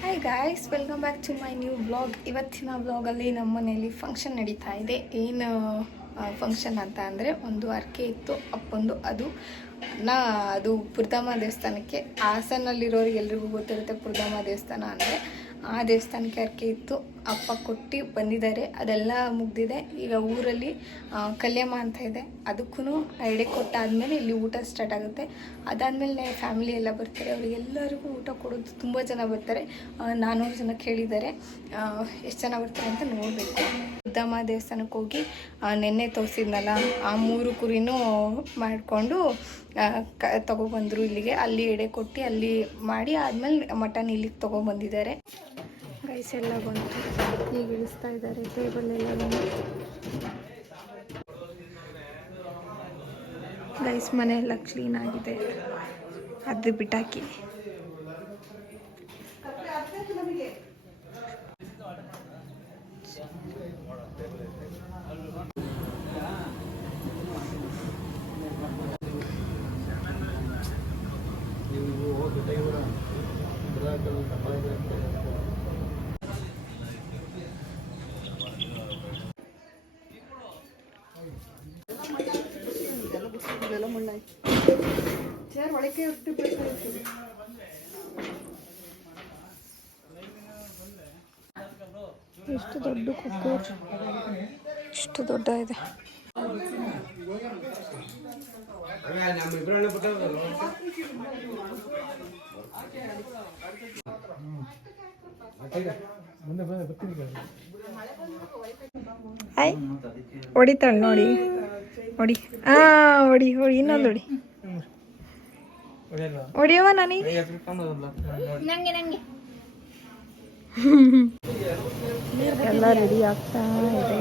Hi guys, welcome back to my new vlog. ಇವತ್ತಿನ ವ್ಲಾಗಲ್ಲಿ ನಮ್ಮ ಮನೆಯಲ್ಲಿ ಫಂಕ್ಷನ್ ನಡೀತಾ ಇದೆ. ಏನು ಫಂಕ್ಷನ್ ಅಂತ ಅಂದರೆ, ಒಂದು ಅರ್ಕೆ ಇತ್ತು ಅಪ್ಪಂದು. ಅದು ಪುರದಮ್ಮ ದೇವಸ್ಥಾನಕ್ಕೆ, ಹಾಸನಲ್ಲಿರೋರಿಗೆ ಎಲ್ರಿಗೂ ಗೊತ್ತಿರುತ್ತೆ ಪುರದಮ್ಮ ದೇವಸ್ಥಾನ ಅಂದರೆ. ಆ ದೇವಸ್ಥಾನಕ್ಕೆ ಅರ್ಕೆ ಇತ್ತು, ಅಪ್ಪ ಕೊಟ್ಟು ಬಂದಿದ್ದಾರೆ. ಅದೆಲ್ಲ ಮುಗ್ದಿದೆ. ಈಗ ಊರಲ್ಲಿ ಕಲ್ಯಾಮ ಅಂತ ಇದೆ, ಅದಕ್ಕೂ ಎಡೆ ಕೊಟ್ಟಾದಮೇಲೆ ಇಲ್ಲಿ ಊಟ ಸ್ಟಾರ್ಟ್ ಆಗುತ್ತೆ. ಅದಾದಮೇಲೆ ಫ್ಯಾಮಿಲಿ ಎಲ್ಲ ಬರ್ತಾರೆ, ಅವರಿಗೆಲ್ಲರಿಗೂ ಊಟ ಕೊಡೋದು. ತುಂಬ ಜನ ಬರ್ತಾರೆ, 400 ಜನ ಕೇಳಿದ್ದಾರೆ. ಎಷ್ಟು ಜನ ಬರ್ತಾರೆ ಅಂತ ನೋಡಬೇಕು. ಪುರದಮ್ಮ ದೇವಸ್ಥಾನಕ್ಕೆ ಹೋಗಿ ನೆನ್ನೆ ತೋರಿಸಿದ್ನಲ್ಲ, ಆ 3 ಕುರಿನೂ ಮಾಡಿಕೊಂಡು ತೊಗೊಬಂದರು ಇಲ್ಲಿಗೆ. ಅಲ್ಲಿ ಎಡೆ ಕೊಟ್ಟು ಅಲ್ಲಿ ಮಾಡಿ ಆದಮೇಲೆ ಮಟನ್ ಇಲ್ಲಿಗೆ ತೊಗೊಬಂದಿದ್ದಾರೆ. ಗೈಸ್ ಎಲ್ಲ ಬಂದು ಈಗ ಇಳಿಸ್ತಾ ಇದ್ದಾರೆ ಟೇಬಲ್ ಎಲ್ಲ. ಗೈಸ್ ಮನೆ ಎಲ್ಲ ಕ್ಲೀನ್ ಆಗಿದೆ, ಅದು ಬಿಟ್ಟಾಕಿ. ಎಷ್ಟು ದೊಡ್ಡ ಕುಕ್ಕರ್, ಇಷ್ಟು ದೊಡ್ಡ ಇದೆ. ಹೊಡಿತಾಳೆ ನೋಡಿ, ಹೊಡಿ. ಹೊಡಿ ಹೊಡಿ, ಇನ್ನೊಂದು ಹೊಡಿ. ಹೊಡಿಯವ ನಾನಿ. ಎಲ್ಲ ರೆಡಿ ಆಗ್ತಾ ಇದೆ.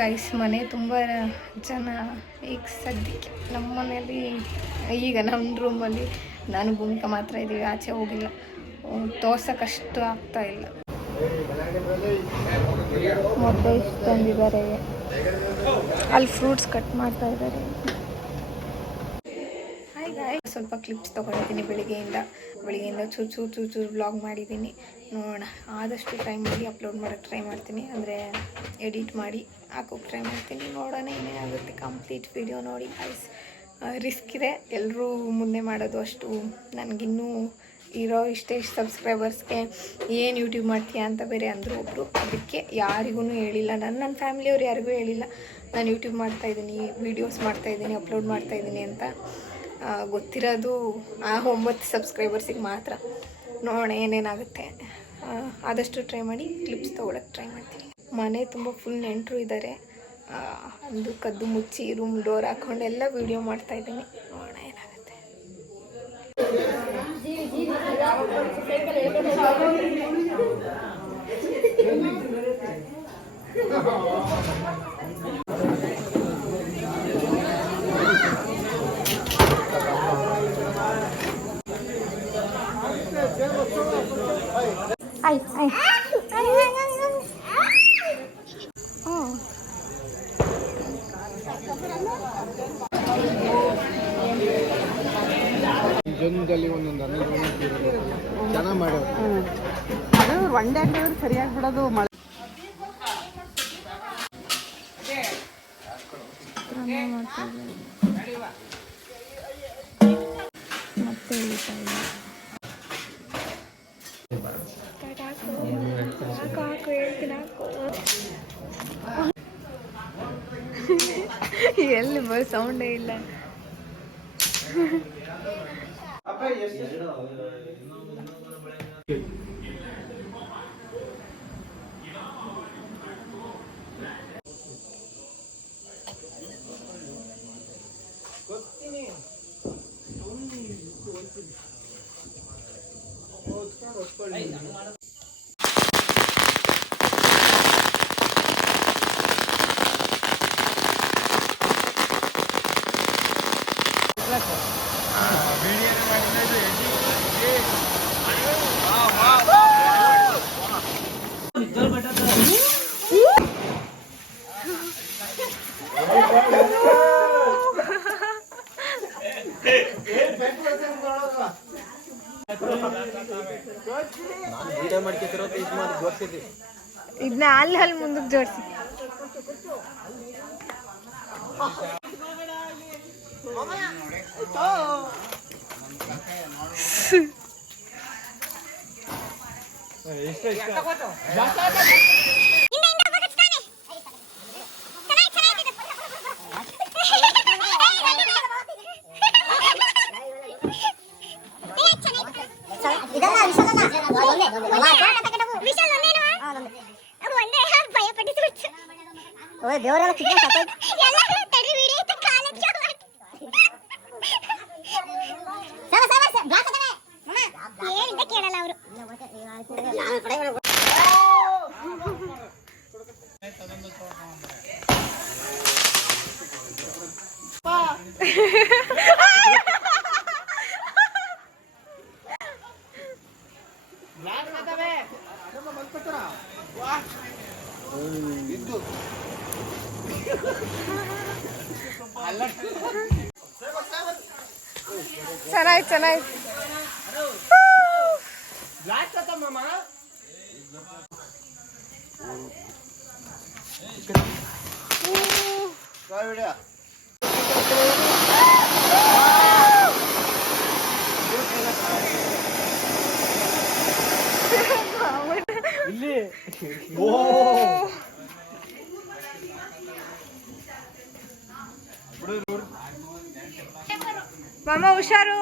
ಗೈಸ್ ಮನೆ ತುಂಬ ಜನ. ಈಗ ಸದ್ಯಕ್ಕೆ ನಮ್ಮ ಮನೆಯಲ್ಲಿ, ಈಗ ನಮ್ಮ ರೂಮಲ್ಲಿ ನಾನು ಭೂಮಿಕಾ ಮಾತ್ರ ಇದ್ದೀವಿ, ಆಚೆ ಹೋಗಿಲ್ಲ. ತೋರ್ಸೋಕ್ಕಷ್ಟು ಆಗ್ತಾ ಇಲ್ಲ. ಮೊಟ್ಟೆ ಇಷ್ಟು ತಂದಿದ್ದಾರೆ, ಅಲ್ಲಿ ಫ್ರೂಟ್ಸ್ ಕಟ್ ಮಾಡ್ತಾ ಇದ್ದಾರೆ. ಹಾಯ್ ಗಾಯ್, ಸ್ವಲ್ಪ ಕ್ಲಿಪ್ಸ್ ತೊಗೊಂಡಿದ್ದೀನಿ ಬೆಳಿಗ್ಗೆಯಿಂದ ಚೂರು ವ್ಲಾಗ್ ಮಾಡಿದ್ದೀನಿ. ನೋಡೋಣ, ಆದಷ್ಟು ಟ್ರೈ ಮಾಡಿ ಅಪ್ಲೋಡ್ ಮಾಡೋಕ್ಕೆ ಟ್ರೈ ಮಾಡ್ತೀನಿ, ಅಂದರೆ ಎಡಿಟ್ ಮಾಡಿ ಹಾಕೋಕ್ಕೆ ಟ್ರೈ ಮಾಡ್ತೀನಿ. ನೋಡೋಣ ಏನೇನಾಗುತ್ತೆ. ಕಂಪ್ಲೀಟ್ ವಿಡಿಯೋ ನೋಡಿ ಗೈಸ್. ರಿಸ್ಕ್ ಇದೆ, ಎಲ್ಲರೂ ಮುಂದೆ ಮಾಡೋದು. ಅಷ್ಟು ನನಗಿನ್ನೂ ಇರೋ ಇಷ್ಟು ಸಬ್ಸ್ಕ್ರೈಬರ್ಸ್ಗೆ ಏನು ಯೂಟ್ಯೂಬ್ ಮಾಡ್ತೀಯಾ ಅಂತ ಬೇರೆ ಅಂದರು ಒಬ್ಬರು. ಅದಕ್ಕೆ ಯಾರಿಗೂ ಹೇಳಿಲ್ಲ, ನನ್ನ ಫ್ಯಾಮಿಲಿಯವ್ರು ಯಾರಿಗೂ ಹೇಳಿಲ್ಲ ನಾನು ಯೂಟ್ಯೂಬ್ ಮಾಡ್ತಾಯಿದ್ದೀನಿ, ವೀಡಿಯೋಸ್ ಮಾಡ್ತಾಯಿದ್ದೀನಿ, ಅಪ್ಲೋಡ್ ಮಾಡ್ತಾಯಿದ್ದೀನಿ ಅಂತ. ಗೊತ್ತಿರೋದು ಆ 9 ಸಬ್ಸ್ಕ್ರೈಬರ್ಸಿಗೆ ಮಾತ್ರ. ನೋಡೋಣ ಏನೇನಾಗುತ್ತೆ. ಆದಷ್ಟು ಟ್ರೈ ಮಾಡಿ ಕ್ಲಿಪ್ಸ್ ತೊಗೊಳಕ್ಕೆ ಟ್ರೈ ಮಾಡ್ತೀನಿ. ಮನೆ ತುಂಬ ಫುಲ್ ನೆಂಟರು ಇದ್ದಾರೆ. ಒಂದು ಕದ್ದು ಮುಚ್ಚಿ ರೂಮ್ ಡೋರ್ ಹಾಕ್ಕೊಂಡು ಎಲ್ಲ ವೀಡಿಯೋ ಮಾಡ್ತಾಯಿದ್ದೀನಿ. ನೋಡೋಣ ಏನಾಗುತ್ತೆ. ಜನದಲ್ಲಿ ಒಂದೊಂದು ಚೆನ್ನಾಗಿ ಮಾಡೋದು. ಅದು ಒನ್ ಡೇ ಆಗಿದ್ರೆ ಸರಿಯಾಗಿ ಬಿಡೋದು. ಮಳೆ ಮತ್ತೆ ಎಲ್ಲಿ ಸೌಂಡೇ ಇಲ್ಲ. ಇದನ್ನ ಅಲ್ಲಿ ಮುಂದಕ್ಕೆ ಜೋಡಿಸಿ. ದೇವರೆಲ್ಲ ಕೇಳಲ್ಲ ಅವರು. ಚೆನ್ನಾಯ್ತು. ಮಾಮ ಹುಷಾರು.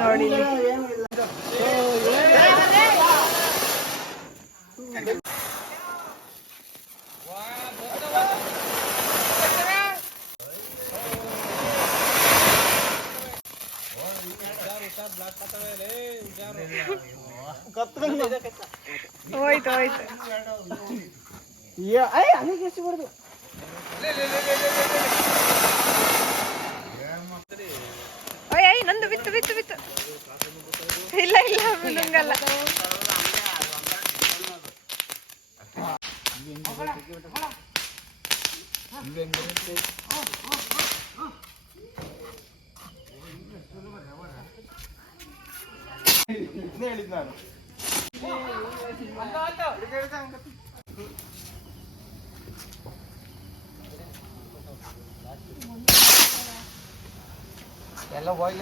ನೋಡಿ ಹೋಯ್ತು. ಅಯ್ಯ ನಂದು ಬಿತ್ತು. ಇಲ್ಲ ನುಂಗಲ್ಲ. ಎಲ್ಲ ಹೋಗಿ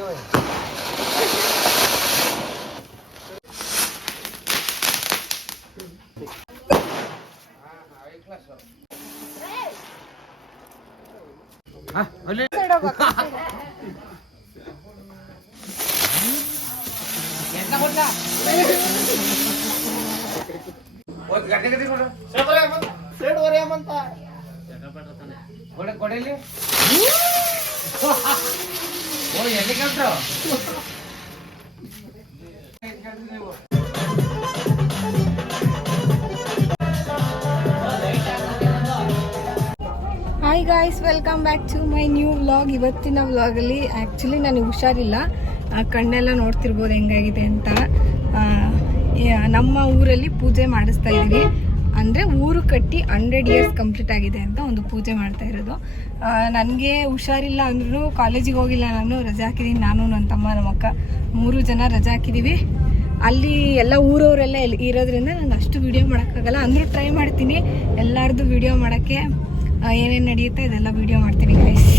ಕೊಡಲಿ ಎಲ್ಲಿ ಕಲ್ತ್ರು hi guys, welcome back to my new vlog. ಇವತ್ತಿನ ವ್ಲಾಗಲ್ಲಿ ಆ್ಯಕ್ಚುಲಿ ನನಗೆ ಹುಷಾರಿಲ್ಲ, ಕಣ್ಣೆಲ್ಲ ನೋಡ್ತಿರ್ಬೋದು ಹೆಂಗಾಗಿದೆ ಅಂತ. ನಮ್ಮ ಊರಲ್ಲಿ ಪೂಜೆ ಮಾಡಿಸ್ತಾ ಇದ್ದೀವಿ. ಅಂದರೆ ಊರು ಕಟ್ಟಿ 100 years ಕಂಪ್ಲೀಟ್ ಆಗಿದೆ ಅಂತ ಒಂದು ಪೂಜೆ ಮಾಡ್ತಾ ಇರೋದು. ನನಗೆ ಹುಷಾರಿಲ್ಲ ಅಂದ್ರೂ ಕಾಲೇಜಿಗೆ ಹೋಗಿಲ್ಲ, ನಾನು ರಜೆ ಹಾಕಿದ್ದೀನಿ. ನಾನು ನನ್ನ ತಮ್ಮ ನಮ್ಮ ಅಕ್ಕ 3 ಜನ ರಜೆ ಹಾಕಿದ್ದೀವಿ. ಅಲ್ಲಿ ಎಲ್ಲ ಊರವರೆಲ್ಲ ಇರೋದ್ರಿಂದ ನಂಗೆ ಅಷ್ಟು ವೀಡಿಯೋ ಮಾಡೋಕ್ಕಾಗಲ್ಲ. ಅಂದರೂ ಟ್ರೈ ಮಾಡ್ತೀನಿ ಎಲ್ಲರದ್ದು ವೀಡಿಯೋ ಮಾಡೋಕ್ಕೆ. ಏನೇನು ನಡೆಯುತ್ತೆ ಇದೆಲ್ಲ ವೀಡಿಯೋ ಮಾಡ್ತೀನಿ ಗೈಸ್.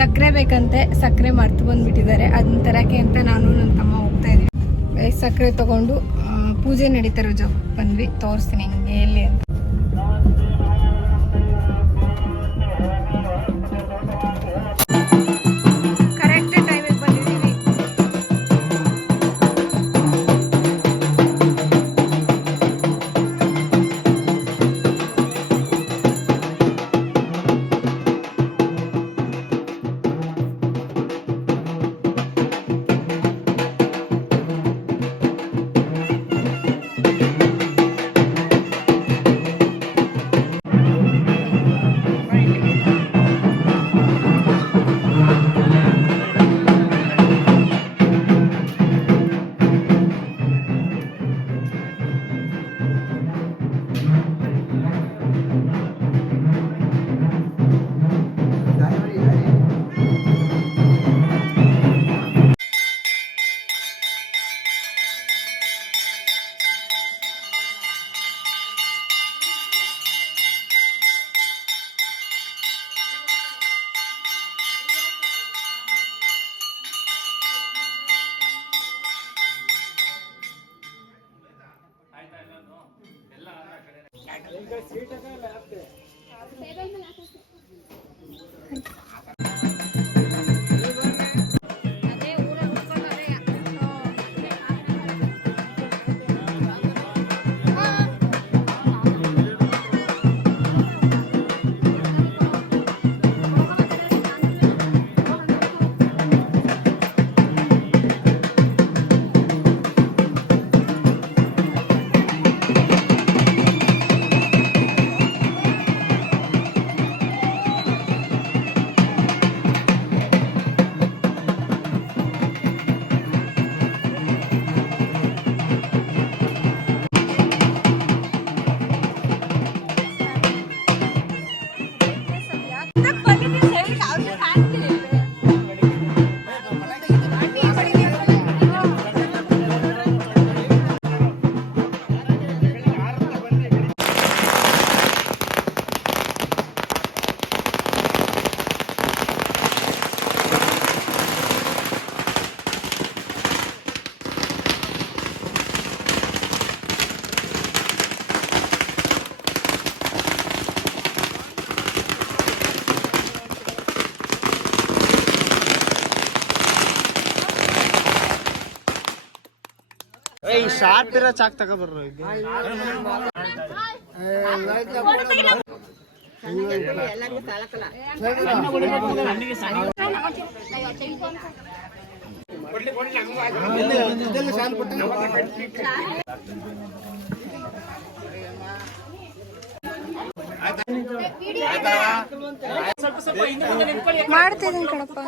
ಸಕ್ಕರೆ ಬೇಕಂತೆ, ಸಕ್ಕರೆ ಮರ್ತು ಬಂದ್ಬಿಟ್ಟಿದ್ದಾರೆ. ಅದನ್ನ ತರಕ್ಕೆ ಅಂತ ನಾನು ನನ್ನ ತಮ್ಮ ಹೋಗ್ತಾ ಇದ್ದೀವಿ. ಸಕ್ಕರೆ ತಗೊಂಡು ಪೂಜೆ ನಡೀತಾರೋ ಜಾಗ ಬಂದ್ವಿ. ತೋರಿಸ್ತೀನಿ ಹಿಂಗೆ ಎಲ್ಲಿ ಅಂತ. ಕರೆಕ್ಟ್ ಟೈಮಿಗೆ ಬಂದಿದ್ದೀವಿ. ಶಾರ್ಟ್ ಇರೋ ಚಾಕ್ ತಗೊಬರ್ರು. ಮಾಡ್ತಿದ್ದೀನಿ ಕಣಪ್ಪ.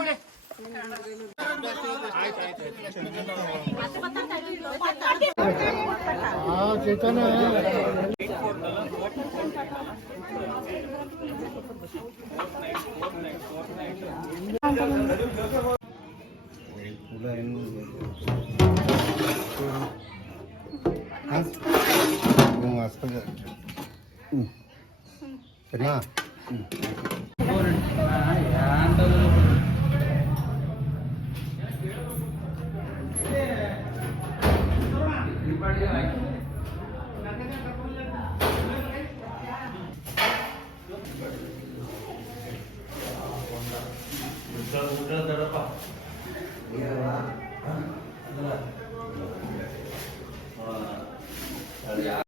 ಸರಿನಾ?